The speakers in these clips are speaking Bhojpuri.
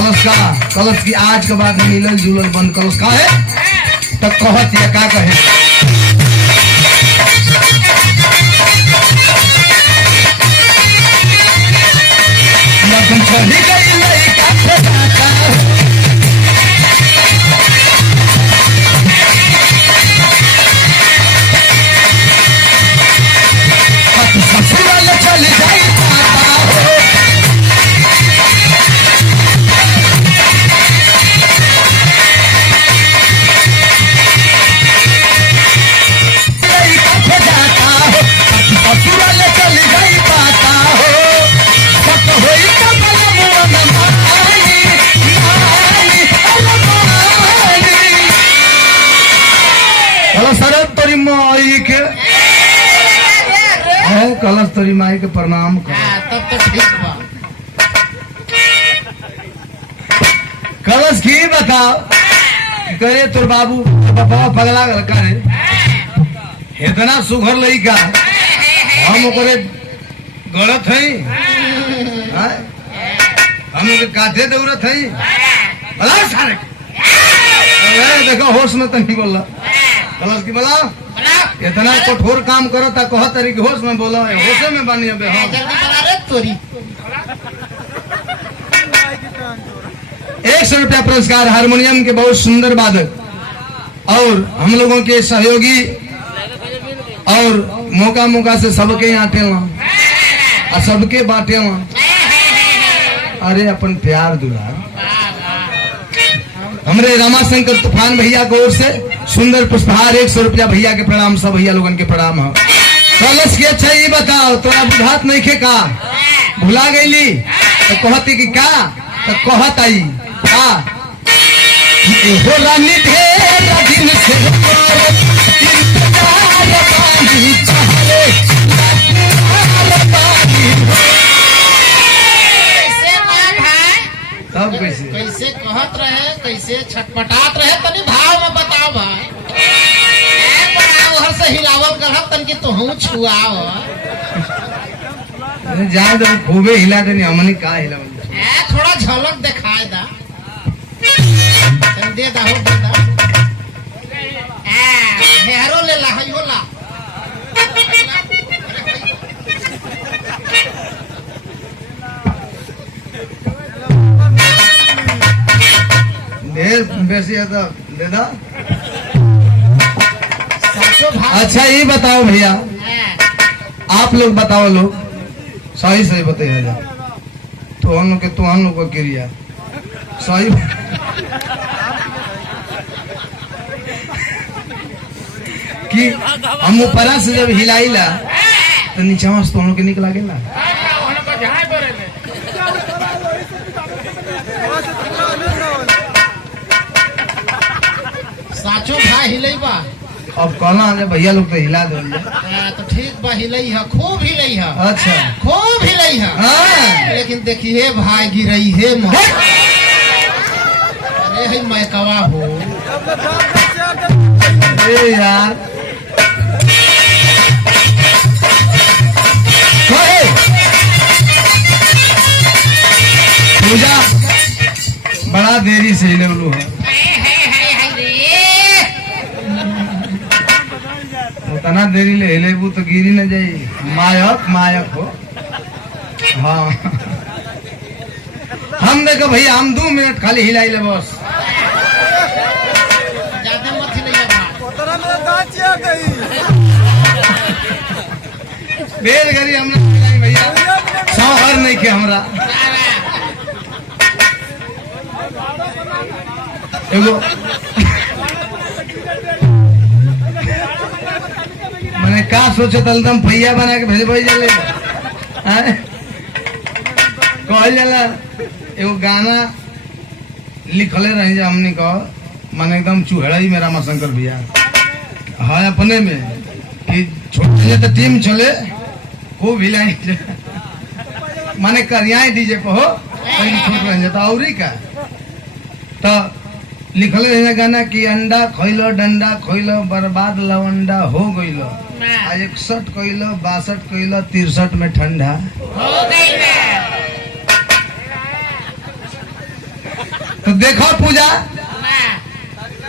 कलश का कलश की आज के बाद मिलल जुलल बंद कलश का है तब कहत या का कहे लगन चढ़ी गई लइका फटाका ससुराल चल जाई पाता हो ससुराल चल जाई पाता हो सत होई कबल मन मानी मानी कलश सरद तोरी माई के कलश तोरी माई के प्रणाम कर तब तो ठीक बा। कलश की बताओ करे तोर बाबू बाबा पगला लड़का रे इतना सुघर लड़का हम ओकरे गलत है हम ओके काटे दौड़त है सारे देखो होश में तो नहीं बोला कलश की बोला इतना कठोर काम करो ता कह तरी के होश में बोला होशे में बानी अबे हाँ जल्दी बना रे तोरी 100 रुपया पुरस्कार हारमोनियम के बहुत सुंदर वादक और हम लोगों के सहयोगी और मौका मौका से सबके यहाँ टेलना और सबके बांटे अरे अपन प्यार दुलार हमरे रामाशंकर तूफान भैया की ओर से सुंदर पुष्पहार 100 रुपया भैया के प्रणाम सब भैया लोगन के प्रणाम है कलश के अच्छा ये बताओ तोरा बुझात नहीं खे का भुला गईली तो कहती कि का तो कहत आई हो रानी ढेर दिन से तब कैसे कैसे कहत रहे कैसे छटपटात रहे तनी भाव में बताओ भाई उधर से हिलावल कर तन की तो हम छुआओ जाए तो खूबे हिला देनी हमने का हिला थोड़ा झलक दिखाए दा दे दा हो दे दा हेरो ले ला हयो ला ढेर बेसी है तो दे दा अच्छा ये बताओ भैया आप लोग बताओ लोग सही सही बताइए जा तो हम लोग को क्रिया सही कि हम ऊपरा से जब हिलाइला तो नीचा से तो के निकला गेला साचो भाई हिलैबा अब कहना है भैया लोग तो हिला दो तो ठीक बा हिलई है खूब हिलई है अच्छा खूब हिलई है लेकिन देखिए भाई गिरई है अरे है मैकवा हो अरे यार पूजा बड़ा देरी से हिले है उतना देरी ले हिलेबू तो गिरी न जाई मायक मायक हो हाँ हम देखो भैया हम 2 मिनट खाली हिलाई ले बस ज्यादा मत हिलैया बेल गरी हमने हिलाई भैया 100 हर नहीं के हमरा एगो मैंने का सोचे तल तुम भैया बना के भेज भाई जले कहल जाला एगो गाना लिखले रही जा हमने कह माने एकदम चूहड़ा ही मेरा रामाशंकर भैया हाँ अपने में कि छोटे तो टीम चले खूब हिलाई माने करियाई डीजे पे हो छोट रह जाता और का तो लिखल रहे गाना कि अंडा खइलो डंडा खइलो बर्बाद लवंडा हो गइलो 61 कइलो 62 कइलो 63 में ठंडा हो गई तो देखो पूजा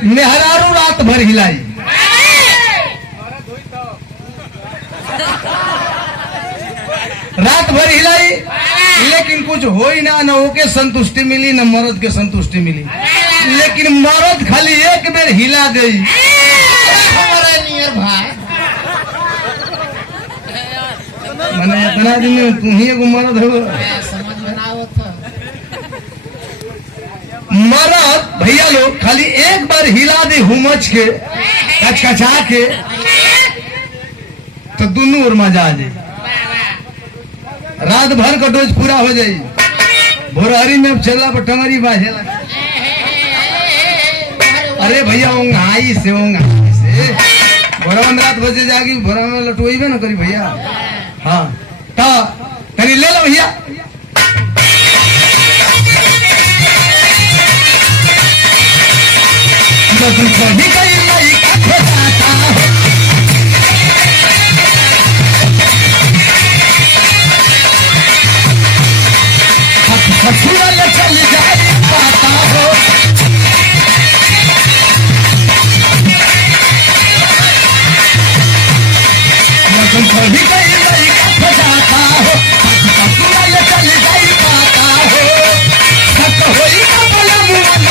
मेहरारू रात भर हिलाई, रात भर हिलाई, लेकिन कुछ हो ही ना, न ओके संतुष्टि मिली न मर्द के संतुष्टि मिली। लेकिन मर्द खाली एक बेर हिला गई। हमारे नियर भाई मैंने इतना दिन में तू ही एगो मर्द हो। समझ में ना आवत था। मर्द भैया लोग खाली एक बार हिला दे हुमच के कचकचा के तो दोनों ओर मजा आ जाए, रात भर का डोज पूरा हो जाए। भोरहरी में अब चला पर टंगरी बाजे लगा। अरे भैया ओंघाई से भोरवा में रात बजे जागी, भोरवा में लटोई ना करी भैया। हाँ तो तनी ले लो भैया। कभी कहीं लड़का खोजाता है, ससुराल चल जाए पाता हो, कभी कहीं लड़का खोजाता हो, ससुराल चल जाए पाता हो। सत होई ना बोला मुआ न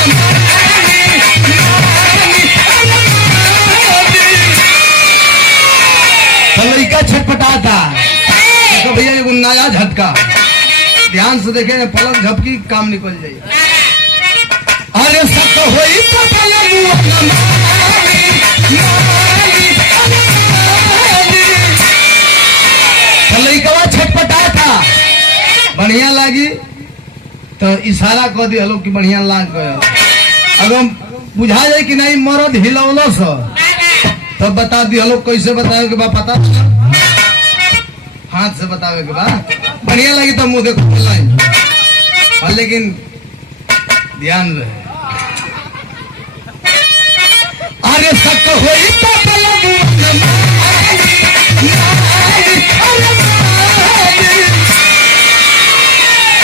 लड़का छटपटाता। तो भैया एगो नया झटका, ध्यान से देखे, पलक झपकी काम निकल जाए। अरे सत होई तो बोला मुआ न लड़का छटपटाता। बढ़िया लागी तो इशारा कर दिया लोग कि बढ़िया लाग गया। अगर बुझा जाए कि नहीं मर्द हिलौलो से तब बता दिया लोग। कैसे बतावे के बा पता, हाथ से बतावे के बा। बढ़िया लगी तो मुंह देखो बोला, लेकिन ध्यान रहे। अरे सत होई तो बोला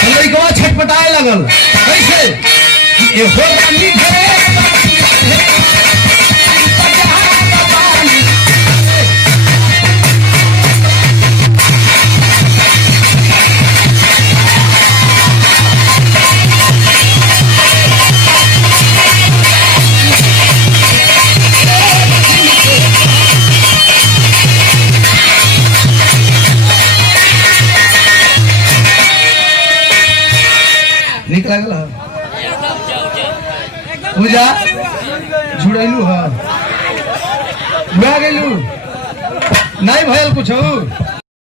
लड़का छटपटाए लगल। कैसे ये हो रानी घरे निक लागल पूजा झुड़ैलू है, नहीं भयल कुछ।